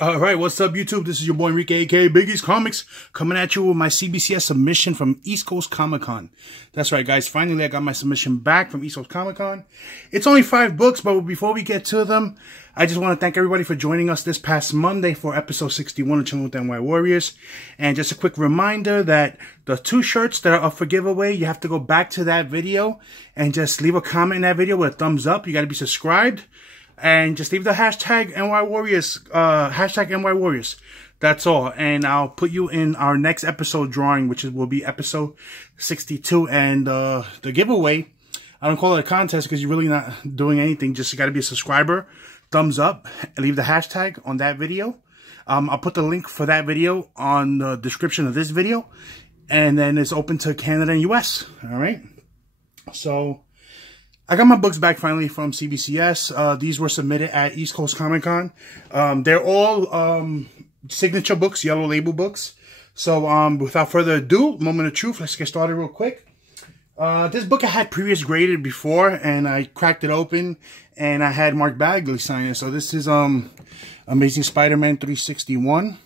Alright, what's up YouTube? This is your boy Enrique, aka Biggie's Comics, coming at you with my CBCS submission from East Coast Comic Con. That's right guys, finally I got my submission back from East Coast Comic Con. It's only 5 books, but before we get to them, I just want to thank everybody for joining us this past Monday for episode 61 of Chillin with NY Warriors. And just a quick reminder that the 2 shirts that are up for giveaway, you have to go back to that video and just leave a comment in that video with a thumbs up. You got to be subscribed. And just leave the hashtag NY Warriors, hashtag NY Warriors. That's all. And I'll put you in our next episode drawing, which will be episode 62. And the giveaway, I don't call it a contest because you're really not doing anything. Just you got to be a subscriber, thumbs up, and leave the hashtag on that video. I'll put the link for that video on the description of this video. And then it's open to Canada and US. All right. So I got my books back finally from CBCS. These were submitted at East Coast Comic Con. They're all signature books, yellow label books. So without further ado, moment of truth, let's get started real quick. This book I had previous graded before, and I cracked it open, and I had Mark Bagley sign it. So this is Amazing Spider-Man 361.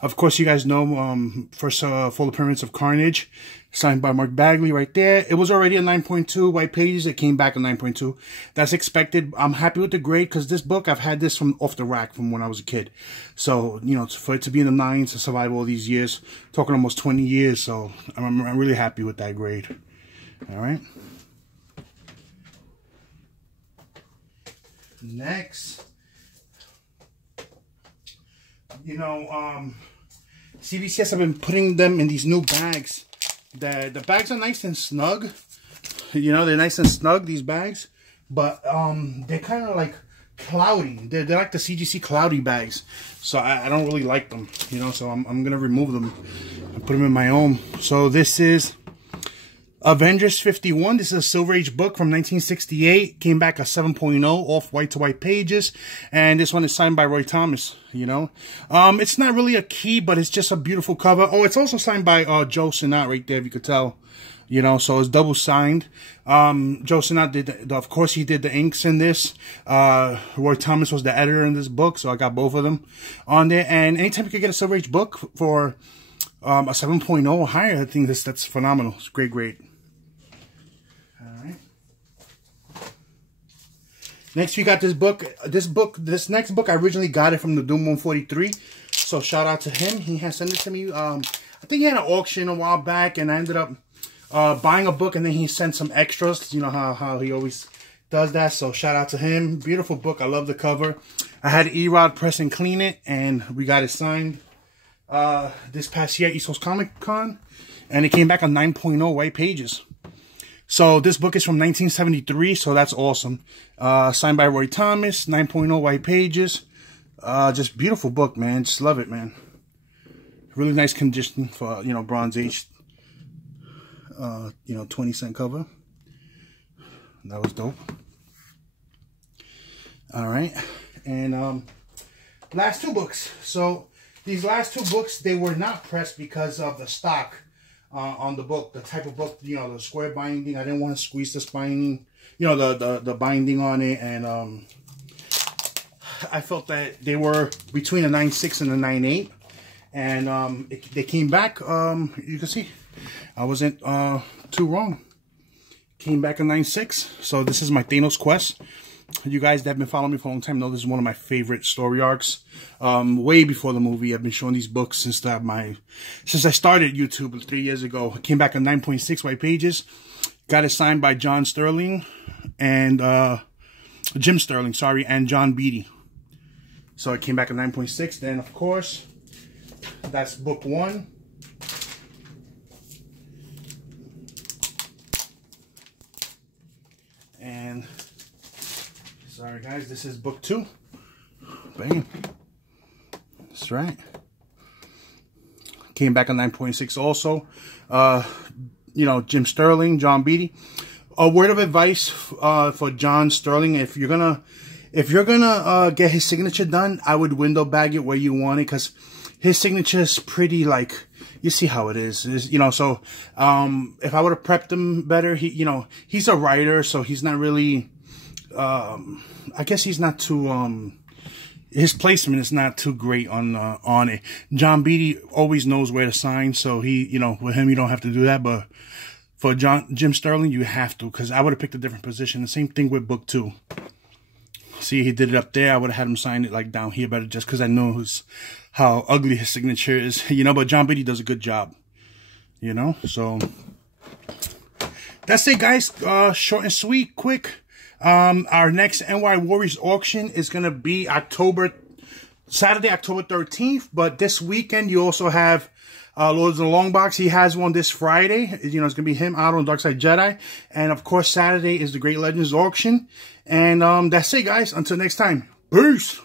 Of course, you guys know first full appearance of Carnage, signed by Mark Bagley right there. It was already a 9.2 white pages. It came back a 9.2. That's expected. I'm happy with the grade because this book, I've had this from off the rack from when I was a kid. So, you know, for it to be in the 9s to survive all these years, talking almost 20 years. So I'm really happy with that grade. All right. Next, you know, CBCS have been putting them in these new bags. The bags are nice and snug. You know, they're nice and snug, these bags. But they're kind of like cloudy. They're like the CGC cloudy bags. So I don't really like them, you know. So I'm going to remove them and put them in my own. So this is Avengers 51. This is a Silver Age book from 1968. Came back a 7.0 off white to white pages. And this one is signed by Roy Thomas, you know. It's not really a key, but it's just a beautiful cover. Oh, it's also signed by Joe Sinnott right there, if you could tell. You know, so it's double signed. Joe Sinnott did, of course, he did the inks in this. Roy Thomas was the editor in this book, so I got both of them on there. And anytime you could get a Silver Age book for a 7.0 or higher, I think that's phenomenal. It's a great grade. Next, we got this book. This next book, I originally got it from the Doom 143. So shout out to him. He has sent it to me. I think he had an auction a while back, and I ended up buying a book, and then he sent some extras. You know how he always does that. So shout out to him. Beautiful book. I love the cover. I had E-Rod press and clean it, and we got it signed this past year at East Coast Comic Con, and it came back on 9.0 white pages. So this book is from 1973, so that's awesome. Signed by Roy Thomas, 9.0 white pages. Just beautiful book, man. Just love it, man. Really nice condition for, you know, Bronze Age. You know, 20-cent cover. That was dope. All right. And last 2 books. So these last 2 books, they were not pressed because of the stock. On the book, the type of book, you know, the square binding. I didn't want to squeeze this binding, you know, the binding on it, and I felt that they were between a 9.6 and a 9.8, and they came back. You can see, I wasn't too wrong. Came back a 9.6. So this is my Thanos Quest. You guys that have been following me for a long time know this is one of my favorite story arcs. Way before the movie, I've been showing these books since I started YouTube 3 years ago. It came back on 9.6 white pages. Got it signed by John Sterling and Jim Sterling, sorry, and John Beatty. So it came back on 9.6. Then of course, that's book 1. And sorry guys, this is book 2. Bam. That's right. Came back on 9.6 also. You know, Jim Sterling, John Beatty. A word of advice for John Sterling: if you're gonna get his signature done, I would window bag it where you want it, because his signature is pretty, like, you see how it is, you know. So if I would have prepped him better, you know, he's a writer, so he's not really I guess he's not too his placement is not too great on it. John Beatty always knows where to sign, so he, you know, with him you don't have to do that. But for Jim Sterling, you have to, because I would have picked a different position. The same thing with Book 2. See, he did it up there. I would have had him sign it like down here better, just because I know how ugly his signature is, you know. But John Beatty does a good job, you know. So that's it, guys. Short and sweet, quick. Our next NY Warriors auction is going to be Saturday, October 13th. But this weekend, you also have Lords of the Long Box. He has one this Friday. You know, it's going to be him, Otto, and Darkside Jedi. And, of course, Saturday is the Great Legends auction. And that's it, guys. Until next time. Peace.